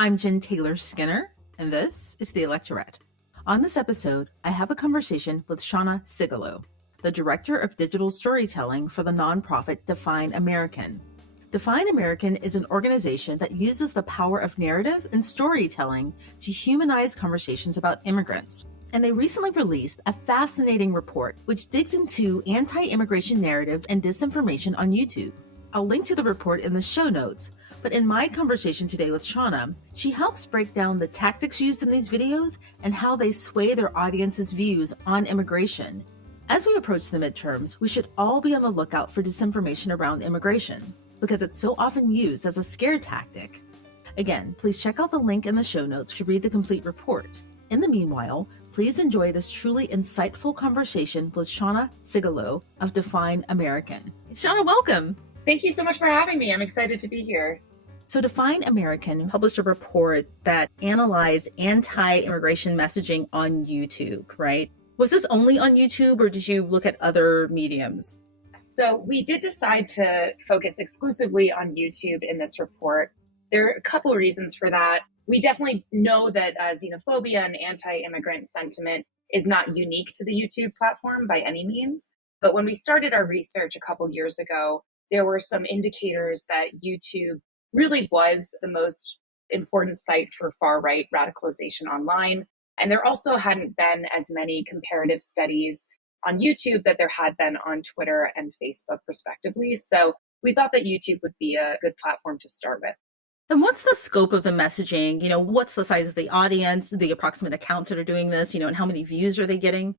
I'm Jen Taylor Skinner, and this is the Electorette. On this episode, I have a conversation with Shauna Siggelkow, the Director of Digital Storytelling for the nonprofit Define American. Define American is an organization that uses the power of narrative and storytelling to humanize conversations about immigrants. And they recently released a fascinating report which digs into anti-immigration narratives and disinformation on YouTube. I'll link to the report in the show notes, but in my conversation today with Shauna, she helps break down the tactics used in these videos and how they sway their audience's views on immigration. As we approach the midterms, we should all be on the lookout for disinformation around immigration, because it's so often used as a scare tactic. Again, please check out the link in the show notes to read the complete report. In the meanwhile, please enjoy this truly insightful conversation with Shauna Siggelkow of Define American. Shauna, welcome. Thank you so much for having me. I'm excited to be here. So Define American published a report that analyzed anti-immigration messaging on YouTube, right? Was this only on YouTube, or did you look at other mediums? So we did decide to focus exclusively on YouTube in this report. There are a couple of reasons for that. We definitely know that xenophobia and anti-immigrant sentiment is not unique to the YouTube platform by any means. But when we started our research a couple years ago, there were some indicators that YouTube really was the most important site for far-right radicalization online. And there also hadn't been as many comparative studies on YouTube that there had been on Twitter and Facebook, respectively. So we thought that YouTube would be a good platform to start with. And what's the scope of the messaging? What's the size of the audience, the approximate accounts that are doing this, and how many views are they getting?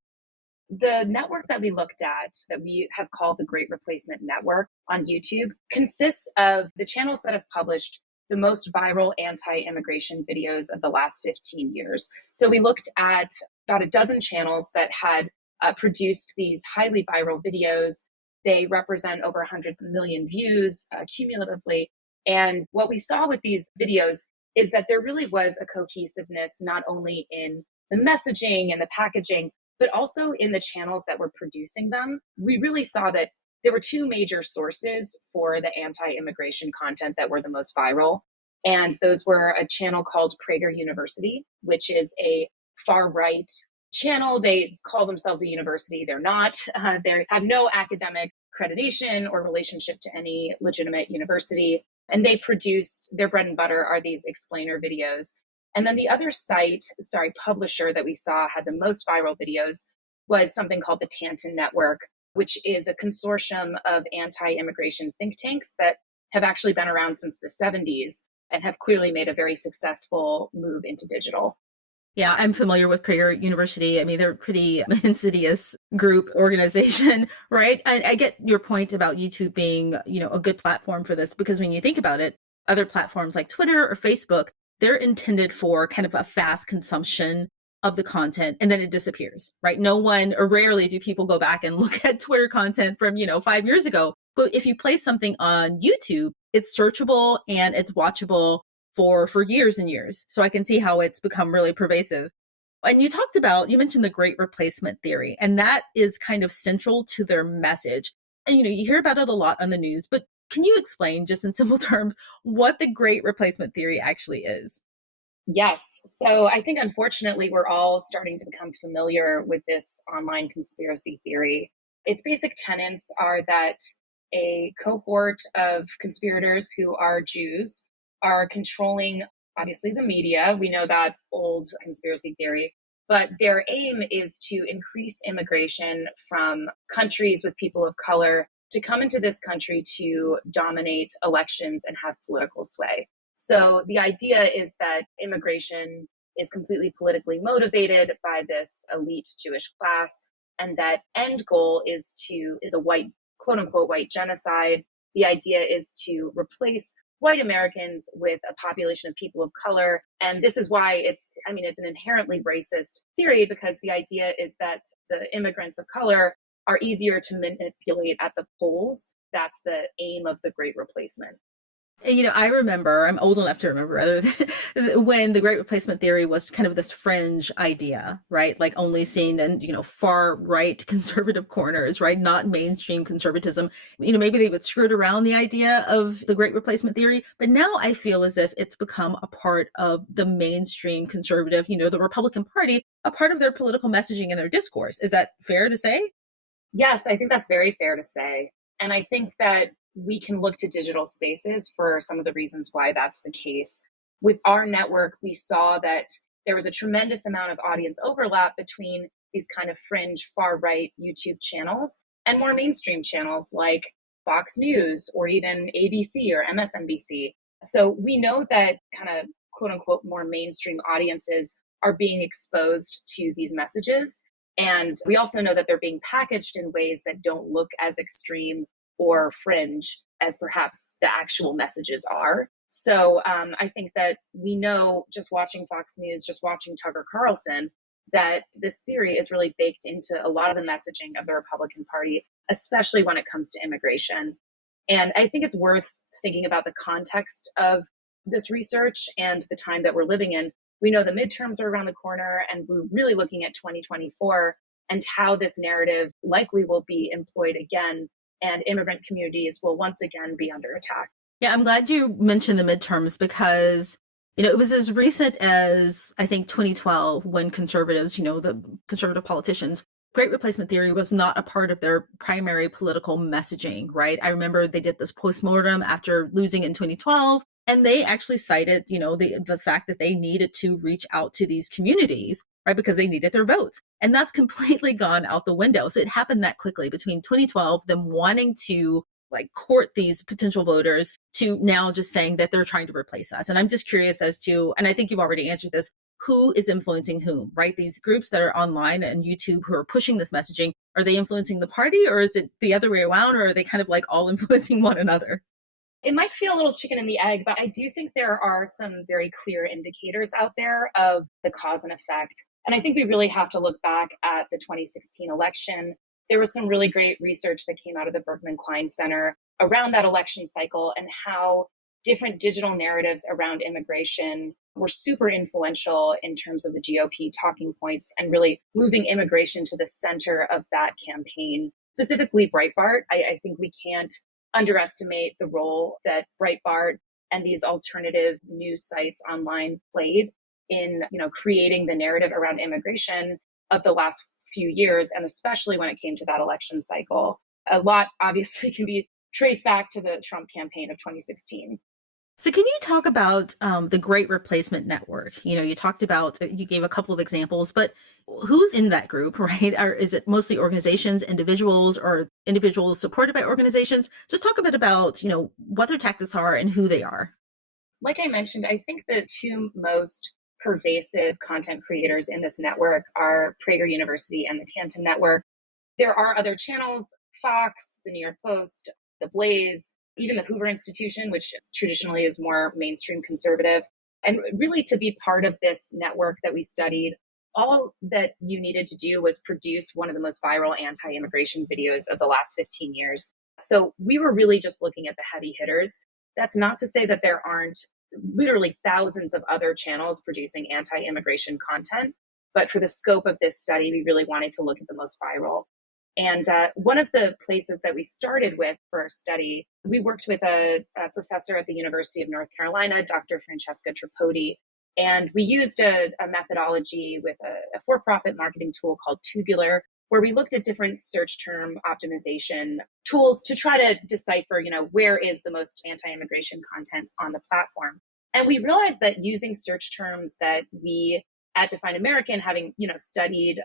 The network that we looked at, that we have called the Great Replacement Network on YouTube, consists of the channels that have published the most viral anti-immigration videos of the last 15 years. So we looked at about a dozen channels that had produced these highly viral videos. They represent over 100 million views cumulatively. And what we saw with these videos is that there really was a cohesiveness, not only in the messaging and the packaging, but also in the channels that were producing them. We really saw that there were two major sources for the anti-immigration content that were the most viral. And those were a channel called Prager University, which is a far-right channel. They call themselves a university. They're not. They have no academic accreditation or relationship to any legitimate university. And they produce, their bread and butter are these explainer videos. And then the other publisher that we saw had the most viral videos was something called the Tanton Network, which is a consortium of anti-immigration think tanks that have actually been around since the 70s and have clearly made a very successful move into digital. Yeah, I'm familiar with Prager University. I mean, they're a pretty insidious group organization, right? And I get your point about YouTube being, a good platform for this, because when you think about it, other platforms like Twitter or Facebook, they're intended for kind of a fast consumption of the content, and then it disappears, right? No one, or rarely do people go back and look at Twitter content from, 5 years ago. But if you place something on YouTube, it's searchable and it's watchable for years and years. So I can see how it's become really pervasive. And you mentioned the Great Replacement theory, and that is kind of central to their message. And, you hear about it a lot on the news, but can you explain just in simple terms what the Great Replacement theory actually is? Yes. So I think, unfortunately, we're all starting to become familiar with this online conspiracy theory. Its basic tenets are that a cohort of conspirators who are Jews are controlling, obviously, the media. We know that old conspiracy theory. But their aim is to increase immigration from countries with people of color to come into this country to dominate elections and have political sway. So the idea is that immigration is completely politically motivated by this elite Jewish class, and that end goal is a white, quote unquote, white genocide. The idea is to replace white Americans with a population of people of color. And this is why it's an inherently racist theory, because the idea is that the immigrants of color are easier to manipulate at the polls. That's the aim of the Great Replacement. And, I remember, I'm old enough to remember rather, when the Great Replacement Theory was kind of this fringe idea, right? Like only seen in, far right conservative corners, right? Not mainstream conservatism. Maybe they would skirt around the idea of the Great Replacement Theory, but now I feel as if it's become a part of the mainstream conservative, the Republican Party, a part of their political messaging and their discourse. Is that fair to say? Yes, I think that's very fair to say. And I think that we can look to digital spaces for some of the reasons why that's the case. With our network, we saw that there was a tremendous amount of audience overlap between these kind of fringe far right YouTube channels and more mainstream channels like Fox News or even ABC or MSNBC. So we know that kind of quote unquote more mainstream audiences are being exposed to these messages. And we also know that they're being packaged in ways that don't look as extreme or fringe as perhaps the actual messages are. So I think that we know just watching Fox News, just watching Tucker Carlson, that this theory is really baked into a lot of the messaging of the Republican Party, especially when it comes to immigration. And I think it's worth thinking about the context of this research and the time that we're living in. We know the midterms are around the corner, and we're really looking at 2024 and how this narrative likely will be employed again, and immigrant communities will once again be under attack. Yeah, I'm glad you mentioned the midterms because, it was as recent as I think 2012 when conservatives, the conservative politicians, Great Replacement Theory was not a part of their primary political messaging, right? I remember they did this postmortem after losing in 2012, and they actually cited, the fact that they needed to reach out to these communities, right? Because they needed their votes. And that's completely gone out the window. So it happened that quickly between 2012, them wanting to like court these potential voters to now just saying that they're trying to replace us. And I'm just curious as to, and I think you've already answered this, who is influencing whom, right? These groups that are online and YouTube who are pushing this messaging, are they influencing the party or is it the other way around, or are they kind of like all influencing one another? It might feel a little chicken and the egg, but I do think there are some very clear indicators out there of the cause and effect. And I think we really have to look back at the 2016 election. There was some really great research that came out of the Berkman Klein Center around that election cycle and how different digital narratives around immigration were super influential in terms of the GOP talking points and really moving immigration to the center of that campaign. Specifically, Breitbart, I think we can't underestimate the role that Breitbart and these alternative news sites online played in, creating the narrative around immigration of the last few years, and especially when it came to that election cycle. A lot obviously can be traced back to the Trump campaign of 2016. So can you talk about the Great Replacement Network? You talked about, you gave a couple of examples, but who's in that group, right? Or is it mostly organizations, individuals, or individuals supported by organizations? Just talk a bit about, what their tactics are and who they are. Like I mentioned, I think the two most pervasive content creators in this network are Prager University and the Tanton Network. There are other channels, Fox, the New York Post, the Blaze, even the Hoover Institution, which traditionally is more mainstream conservative. And really, to be part of this network that we studied, all that you needed to do was produce one of the most viral anti immigration videos of the last 15 years. So we were really just looking at the heavy hitters. That's not to say that there aren't literally thousands of other channels producing anti immigration content. But for the scope of this study, we really wanted to look at the most viral. And one of the places that we started with for our study, we worked with a professor at the University of North Carolina, Dr. Francesca Tripodi, and we used a methodology with a for-profit marketing tool called Tubular, where we looked at different search term optimization tools to try to decipher, where is the most anti-immigration content on the platform. And we realized that using search terms that we at Define American, having studied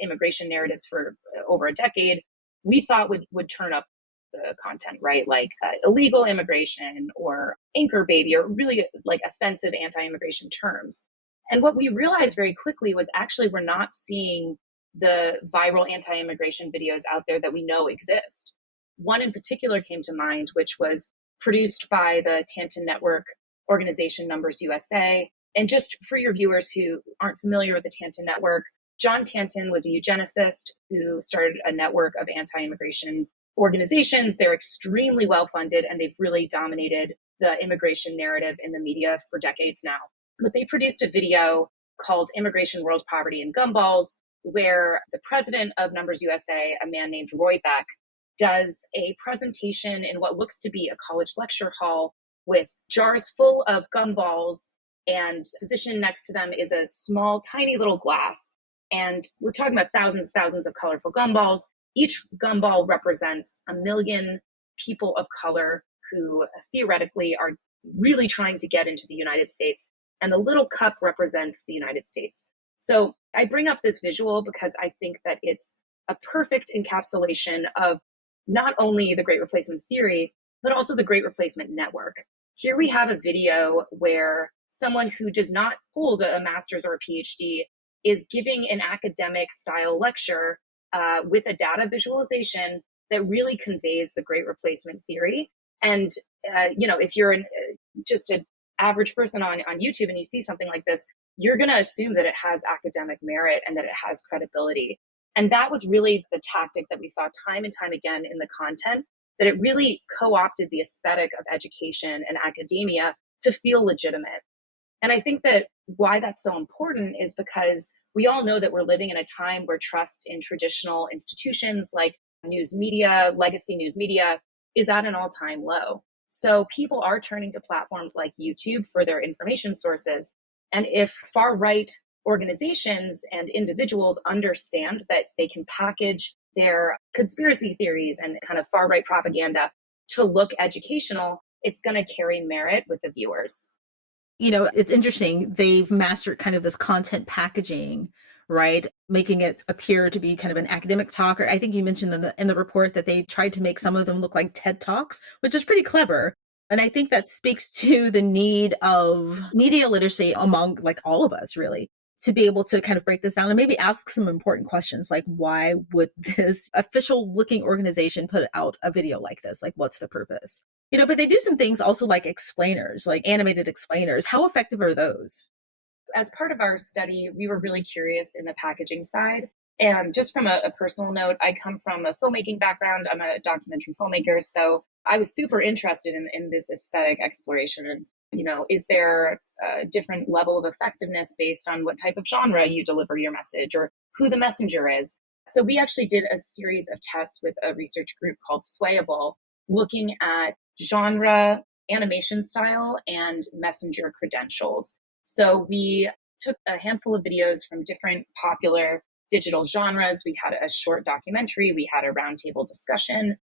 immigration narratives for over a decade, we thought would turn up the content, right? Like illegal immigration or anchor baby, or really like offensive anti-immigration terms. And what we realized very quickly was actually we're not seeing the viral anti-immigration videos out there that we know exist. One in particular came to mind, which was produced by the Tanton Network organization Numbers USA. And just for your viewers who aren't familiar with the Tanton Network, John Tanton was a eugenicist who started a network of anti-immigration organizations. They're extremely well funded and they've really dominated the immigration narrative in the media for decades now. But they produced a video called Immigration, World Poverty, and Gumballs, where the president of Numbers USA, a man named Roy Beck, does a presentation in what looks to be a college lecture hall with jars full of gumballs, and positioned next to them is a small, tiny little glass. And we're talking about thousands of colorful gumballs. Each gumball represents 1 million people of color who theoretically are really trying to get into the United States. And the little cup represents the United States. So I bring up this visual because I think that it's a perfect encapsulation of not only the Great Replacement theory, but also the Great Replacement network. Here we have a video where someone who does not hold a master's or a PhD is giving an academic style lecture with a data visualization that really conveys the Great Replacement theory. And, if you're just an average person on YouTube and you see something like this, you're going to assume that it has academic merit and that it has credibility. And that was really the tactic that we saw time and time again in the content, that it really co-opted the aesthetic of education and academia to feel legitimate. And I think that why that's so important is because we all know that we're living in a time where trust in traditional institutions like news media, legacy news media, is at an all-time low. So people are turning to platforms like YouTube for their information sources. And if far-right organizations and individuals understand that they can package their conspiracy theories and kind of far-right propaganda to look educational, it's going to carry merit with the viewers. It's interesting. They've mastered kind of this content packaging, right? Making it appear to be kind of an academic talk. Or I think you mentioned in the report that they tried to make some of them look like TED Talks, which is pretty clever. And I think that speaks to the need of media literacy among like all of us, really, to be able to kind of break this down and maybe ask some important questions like, why would this official looking organization put out a video like this? Like, what's the purpose? But they do some things also like explainers, like animated explainers. How effective are those? As part of our study, we were really curious in the packaging side. And just from a personal note, I come from a filmmaking background. I'm a documentary filmmaker. So I was super interested in this aesthetic exploration. And, is there a different level of effectiveness based on what type of genre you deliver your message or who the messenger is? So we actually did a series of tests with a research group called Swayable, looking at genre, animation style, and messenger credentials. So we took a handful of videos from different popular digital genres. We had a short documentary, we had a roundtable discussion,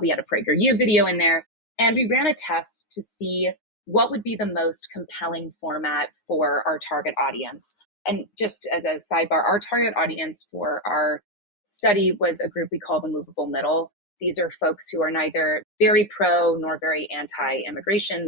we had a PragerU video in there, and we ran a test to see what would be the most compelling format for our target audience. And just as a sidebar, our target audience for our study was a group we call the movable middle. These are folks who are neither very pro nor very anti-immigration.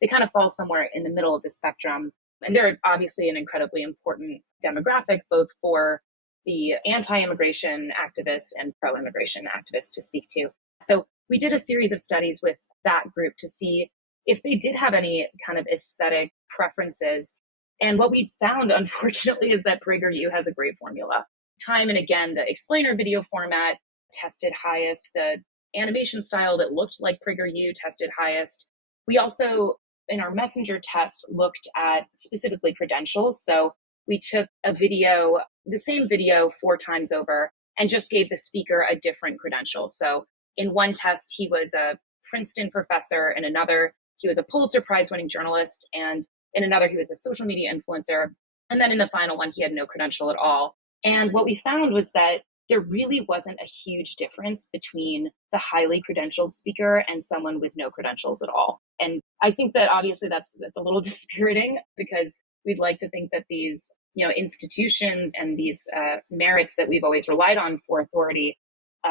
They kind of fall somewhere in the middle of the spectrum. And they're obviously an incredibly important demographic, both for the anti-immigration activists and pro-immigration activists to speak to. So we did a series of studies with that group to see if they did have any kind of aesthetic preferences. And what we found, unfortunately, is that PragerU has a great formula. Time and again, the explainer video format tested highest. The animation style that looked like PragerU tested highest. We also, in our messenger test, looked at specifically credentials. So we took the same video 4 times over, and just gave the speaker a different credential. So in one test, he was a Princeton professor. In another, he was a Pulitzer Prize winning journalist. And in another, he was a social media influencer. And then in the final one, he had no credential at all. And what we found was that there really wasn't a huge difference between the highly credentialed speaker and someone with no credentials at all. And I think that obviously that's a little dispiriting, because we'd like to think that these institutions and these merits that we've always relied on for authority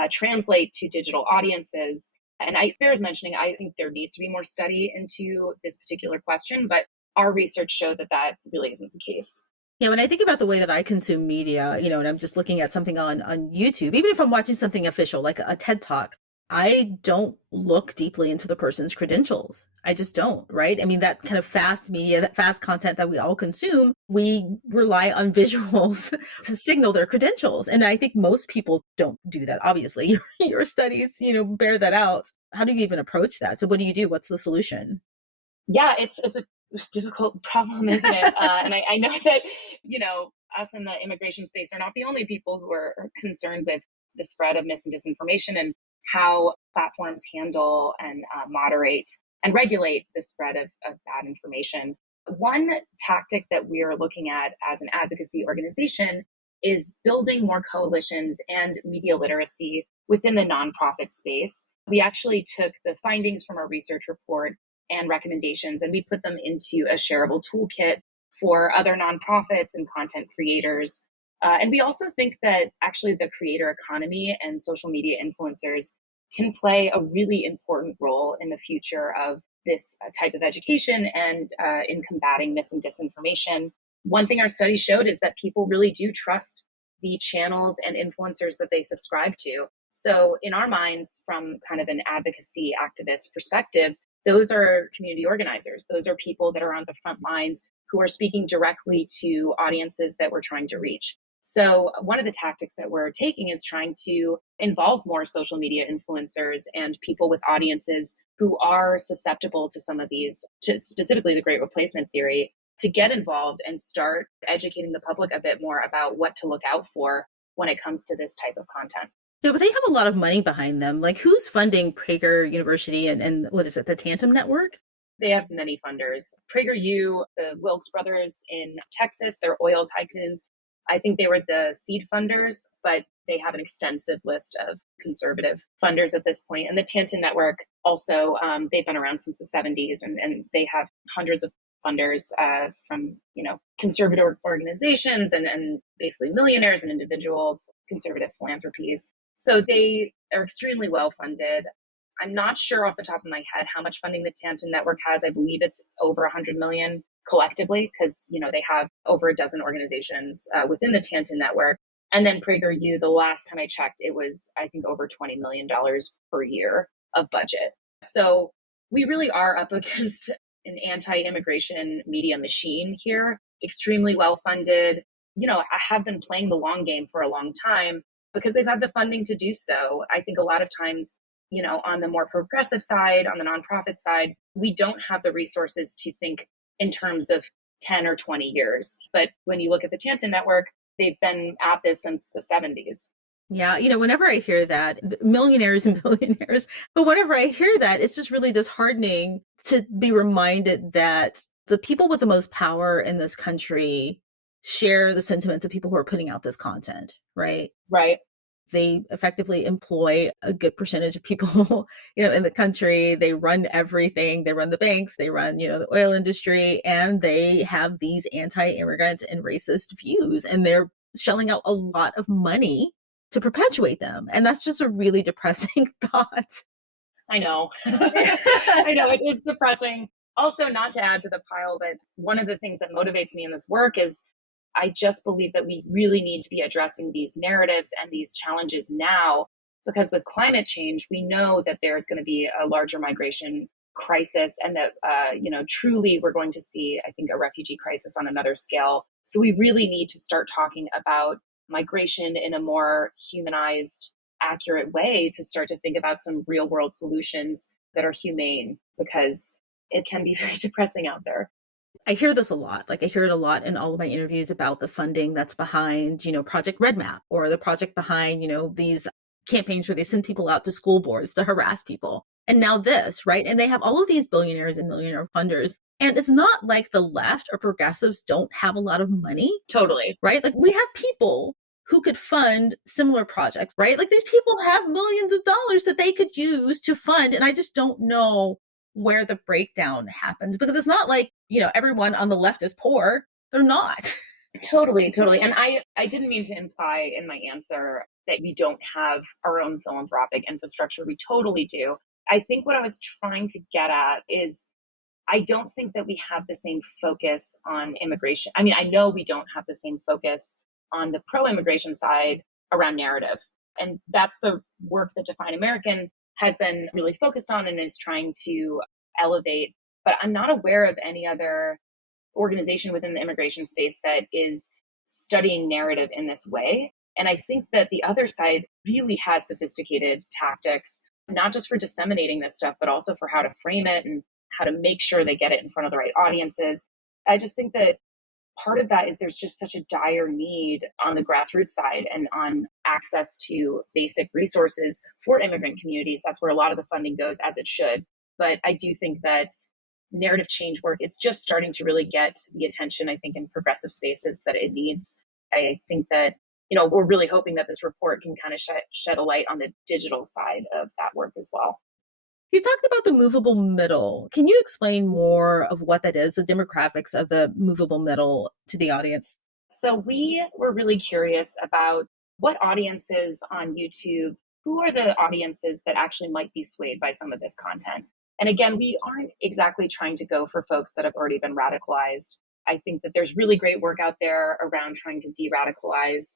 translate to digital audiences. And bears mentioning, I think there needs to be more study into this particular question, but our research showed that really isn't the case. Yeah, when I think about the way that I consume media, and I'm just looking at something on YouTube, even if I'm watching something official, like a TED Talk, I don't look deeply into the person's credentials. I just don't, right? I mean, that kind of fast media, that fast content that we all consume, we rely on visuals to signal their credentials. And I think most people don't do that. Obviously, your studies, bear that out. How do you even approach that? So what do you do? What's the solution? Yeah, it's a difficult problem, isn't it? And I know that, us in the immigration space are not the only people who are concerned with the spread of mis and disinformation and how platforms handle and moderate and regulate the spread of bad information. One tactic that we're looking at as an advocacy organization is building more coalitions and media literacy within the nonprofit space. We actually took the findings from our research report and recommendations, and we put them into a shareable toolkit for other nonprofits and content creators. And we also think that actually the creator economy and social media influencers can play a really important role in the future of this type of education and in combating mis and disinformation. One thing our study showed is that people really do trust the channels and influencers that they subscribe to. So, in our minds, from kind of an advocacy activist perspective, those are community organizers. Those are people that are on the front lines who are speaking directly to audiences that we're trying to reach. So, one of the tactics that we're taking is trying to involve more social media influencers and people with audiences who are susceptible to some of these, to specifically the Great Replacement theory, to get involved and start educating the public a bit more about what to look out for when it comes to this type of content. No, but they have a lot of money behind them. Like, who's funding Prager University and what is it, the Tantum Network? They have many funders. PragerU, the Wilkes brothers in Texas, they're oil tycoons. I think they were the seed funders, but they have an extensive list of conservative funders at this point. And the Tantum Network also, they've been around since the 70s, and they have hundreds of funders from, conservative organizations and basically millionaires and individuals, conservative philanthropies. So they are extremely well funded. I'm not sure off the top of my head how much funding the Tantum Network has. I believe it's over 100 million collectively because, they have over a dozen organizations within the Tantum Network. And then PragerU, the last time I checked, it was, I think, over $20 million per year of budget. So we really are up against an anti-immigration media machine here, extremely well funded. I have been playing the long game for a long time because they've had the funding to do so. I think a lot of times, on the more progressive side, on the nonprofit side, we don't have the resources to think in terms of 10 or 20 years. But when you look at the Tantum Network, they've been at this since the 70s. Yeah, whenever I hear that, millionaires and billionaires, but whenever I hear that, it's just really disheartening to be reminded that the people with the most power in this country share the sentiments of people who are putting out this content, right? Right. They effectively employ a good percentage of people, in the country. They run everything. They run the banks, they run, the oil industry, and they have these anti-immigrant and racist views, and they're shelling out a lot of money to perpetuate them. And that's just a really depressing thought. I know. I know it is depressing. Also, not to add to the pile, but one of the things that motivates me in this work is I just believe that we really need to be addressing these narratives and these challenges now, because with climate change, we know that there's going to be a larger migration crisis and that, truly we're going to see, I think, a refugee crisis on another scale. So we really need to start talking about migration in a more humanized, accurate way to start to think about some real world solutions that are humane, because it can be very depressing out there. I hear this a lot. Like, I hear it a lot in all of my interviews about the funding that's behind, Project Red Map, or the project behind, these campaigns where they send people out to school boards to harass people. And now this, right? And they have all of these billionaires and millionaire funders. And it's not like the left or progressives don't have a lot of money. Totally. Right? Like, we have people who could fund similar projects, right? Like, these people have millions of dollars that they could use to fund. And I just don't know where the breakdown happens, because it's not like, everyone on the left is poor. They're not. Totally. And I didn't mean to imply in my answer that we don't have our own philanthropic infrastructure. We totally do. I think what I was trying to get at is I don't think that we have the same focus on immigration. I mean, I know we don't have the same focus on the pro-immigration side around narrative. And that's the work that Define American has been really focused on and is trying to elevate. But I'm not aware of any other organization within the immigration space that is studying narrative in this way. And I think that the other side really has sophisticated tactics, not just for disseminating this stuff, but also for how to frame it and how to make sure they get it in front of the right audiences. I just think that part of that is there's just such a dire need on the grassroots side and on access to basic resources for immigrant communities. That's where a lot of the funding goes, as it should. But I do think that narrative change work, it's just starting to really get the attention, I think, in progressive spaces that it needs. I think that, we're really hoping that this report can kind of shed a light on the digital side of that work as well. You talked about the movable middle. Can you explain more of what that is, the demographics of the movable middle to the audience? So we were really curious about what audiences on YouTube, who are the audiences that actually might be swayed by some of this content? And again, we aren't exactly trying to go for folks that have already been radicalized. I think that there's really great work out there around trying to de-radicalize,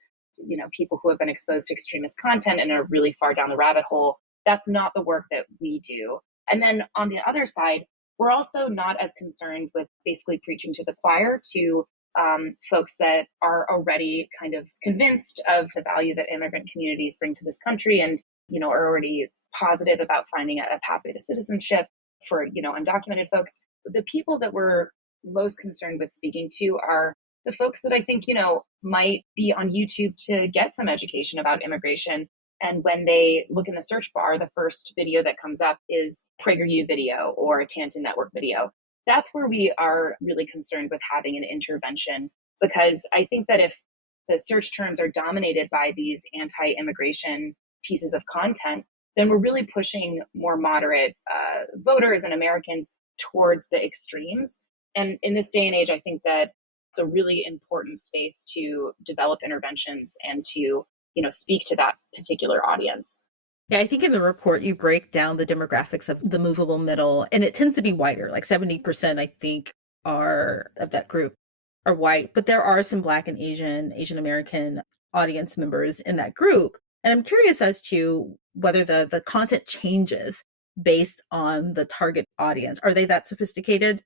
people who have been exposed to extremist content and are really far down the rabbit hole. That's not the work that we do. And then on the other side, we're also not as concerned with basically preaching to the choir to folks that are already kind of convinced of the value that immigrant communities bring to this country and, are already positive about finding a pathway to citizenship for, undocumented folks. The people that we're most concerned with speaking to are the folks that I think, might be on YouTube to get some education about immigration. And when they look in the search bar, the first video that comes up is PragerU video or a Tantan Network video. That's where we are really concerned with having an intervention, because I think that if the search terms are dominated by these anti-immigration pieces of content, then we're really pushing more moderate voters and Americans towards the extremes. And in this day and age, I think that it's a really important space to develop interventions and to, speak to that particular audience. Yeah, I think in the report you break down the demographics of the movable middle, and it tends to be whiter, like 70%, I think, are of that group are white, but there are some Black and Asian American audience members in that group. And I'm curious as to whether the content changes based on the target audience. Are they that sophisticated?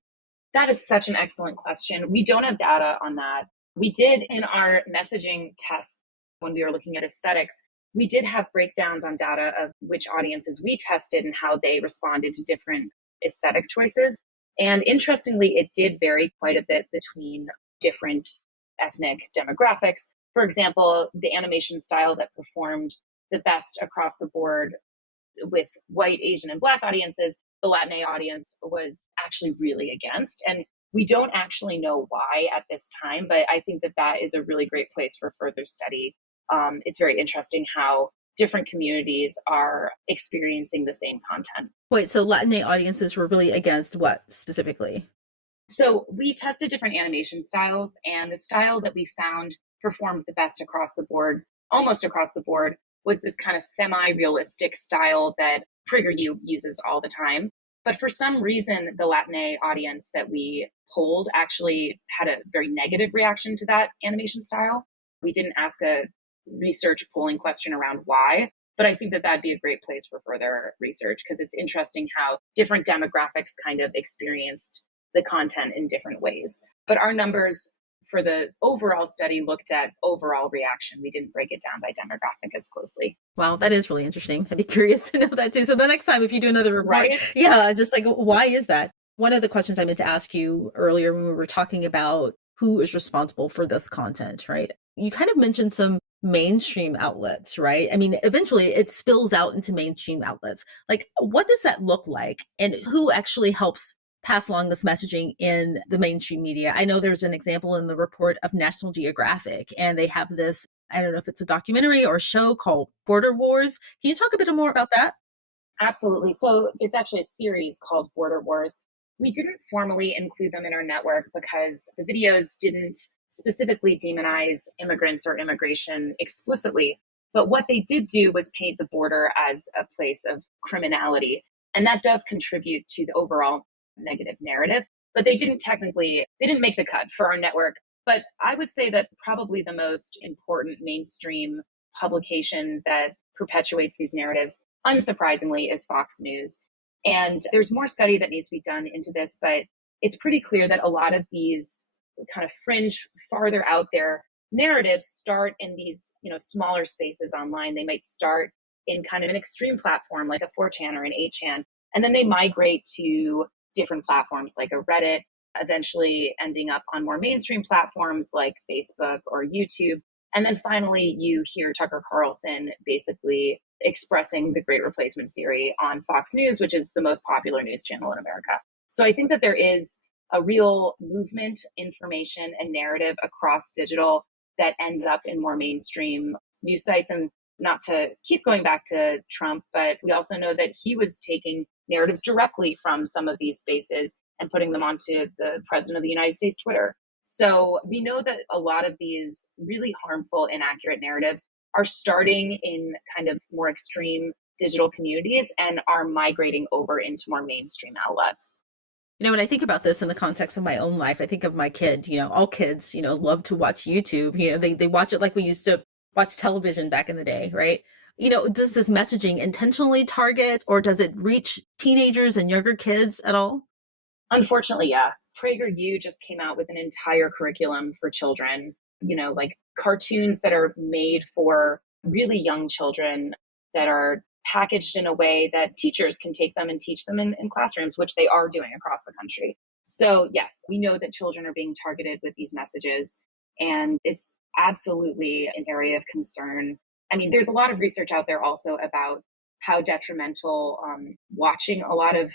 That is such an excellent question. We don't have data on that. We did in our messaging tests when we were looking at aesthetics, we did have breakdowns on data of which audiences we tested and how they responded to different aesthetic choices. And interestingly, it did vary quite a bit between different ethnic demographics. For example, the animation style that performed the best across the board with white, Asian, and Black audiences, the Latina audience was actually really against. And we don't actually know why at this time, but I think that that is a really great place for further study. It's very interesting how different communities are experiencing the same content. Wait, so Latina audiences were really against what specifically? So we tested different animation styles, and the style that we found performed the best across the board, almost across the board, was this kind of semi-realistic style that PragerU uses all the time. But for some reason, the Latina audience that we polled actually had a very negative reaction to that animation style. We didn't ask a research polling question around why, but I think that that'd be a great place for further research, because it's interesting how different demographics kind of experienced the content in different ways. But our numbers for the overall study looked at overall reaction. We didn't break it down by demographic as closely. Wow, that is really interesting. I'd be curious to know that too. So the next time, if you do another report, right? Yeah, just like, why is that? One of the questions I meant to ask you earlier when we were talking about who is responsible for this content, right? You kind of mentioned some mainstream outlets, right? I mean, eventually it spills out into mainstream outlets. Like, what does that look like? And who actually helps pass along this messaging in the mainstream media? I know there's an example in the report of National Geographic, and they have this, I don't know if it's a documentary or a show called Border Wars. Can you talk a bit more about that? Absolutely. So it's actually a series called Border Wars. We didn't formally include them in our network because the videos didn't specifically demonize immigrants or immigration explicitly. But what they did do was paint the border as a place of criminality. And that does contribute to the overall negative narrative. But they didn't make the cut for our network. But I would say that probably the most important mainstream publication that perpetuates these narratives, unsurprisingly, is Fox News. And there's more study that needs to be done into this, but it's pretty clear that a lot of these kind of fringe, farther out there narratives start in these, smaller spaces online. They might start in kind of an extreme platform like a 4chan or an 8chan, and then they migrate to different platforms like a Reddit, eventually ending up on more mainstream platforms like Facebook or YouTube. And then finally, you hear Tucker Carlson basically expressing the great replacement theory on Fox News, which is the most popular news channel in America. So I think that there is a real movement, information, and narrative across digital that ends up in more mainstream news sites. And not to keep going back to Trump, but we also know that he was taking narratives directly from some of these spaces and putting them onto the president of the United States Twitter. So we know that a lot of these really harmful, inaccurate narratives are starting in kind of more extreme digital communities and are migrating over into more mainstream outlets. When I think about this in the context of my own life, I think of my kid. All kids, love to watch YouTube. They watch it like we used to watch television back in the day, right? Does this messaging intentionally target, or does it reach teenagers and younger kids at all? Unfortunately, yeah. PragerU just came out with an entire curriculum for children, like cartoons that are made for really young children that are packaged in a way that teachers can take them and teach them in classrooms, which they are doing across the country. So yes, we know that children are being targeted with these messages, and it's absolutely an area of concern. I mean, there's a lot of research out there also about how detrimental watching a lot of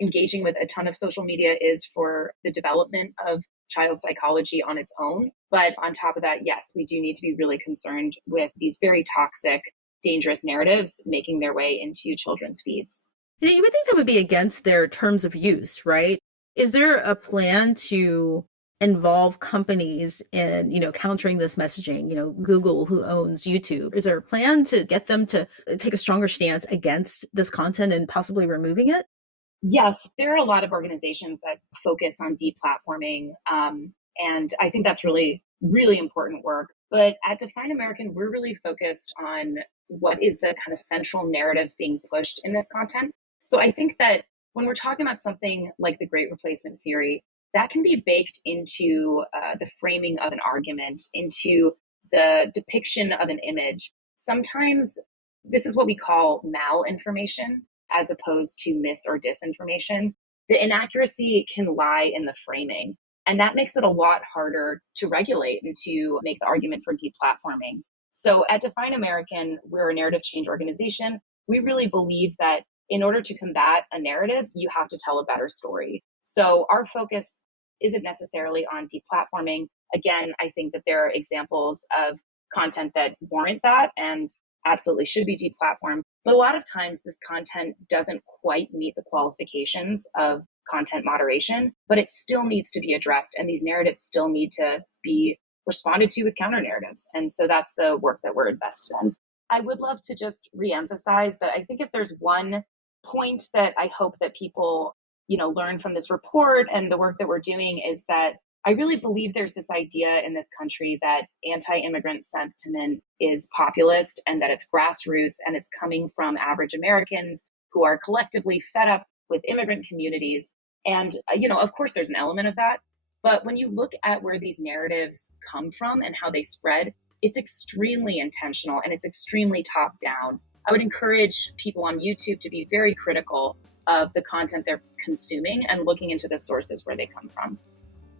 engaging with a ton of social media is for the development of child psychology on its own. But on top of that, yes, we do need to be really concerned with these very toxic, dangerous narratives making their way into children's feeds. You would think that would be against their terms of use, right? Is there a plan to involve companies in, countering this messaging? Google, who owns YouTube, is there a plan to get them to take a stronger stance against this content and possibly removing it? Yes, there are a lot of organizations that focus on deplatforming. And I think that's really, really important work. But at Define American, we're really focused on what is the kind of central narrative being pushed in this content. So I think that when we're talking about something like the Great Replacement Theory, that can be baked into the framing of an argument, into the depiction of an image. Sometimes this is what we call malinformation, as opposed to mis or disinformation. The inaccuracy can lie in the framing. And that makes it a lot harder to regulate and to make the argument for deplatforming. So at Define American, we're a narrative change organization. We really believe that in order to combat a narrative, you have to tell a better story. So our focus isn't necessarily on deplatforming. Again, I think that there are examples of content that warrant that and absolutely should be deplatformed. But a lot of times this content doesn't quite meet the qualifications of content moderation, but it still needs to be addressed. And these narratives still need to be responded to with counter narratives. And so that's the work that we're invested in. I would love to just reemphasize that I think if there's one point that I hope that people, learn from this report and the work that we're doing is that I really believe there's this idea in this country that anti-immigrant sentiment is populist and that it's grassroots and it's coming from average Americans who are collectively fed up with immigrant communities. And, of course, there's an element of that. But when you look at where these narratives come from and how they spread, it's extremely intentional and it's extremely top down. I would encourage people on YouTube to be very critical of the content they're consuming and looking into the sources where they come from.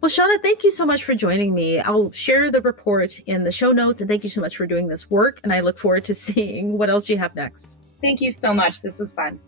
Well, Shauna, thank you so much for joining me. I'll share the report in the show notes, and thank you so much for doing this work. And I look forward to seeing what else you have next. Thank you so much. This was fun.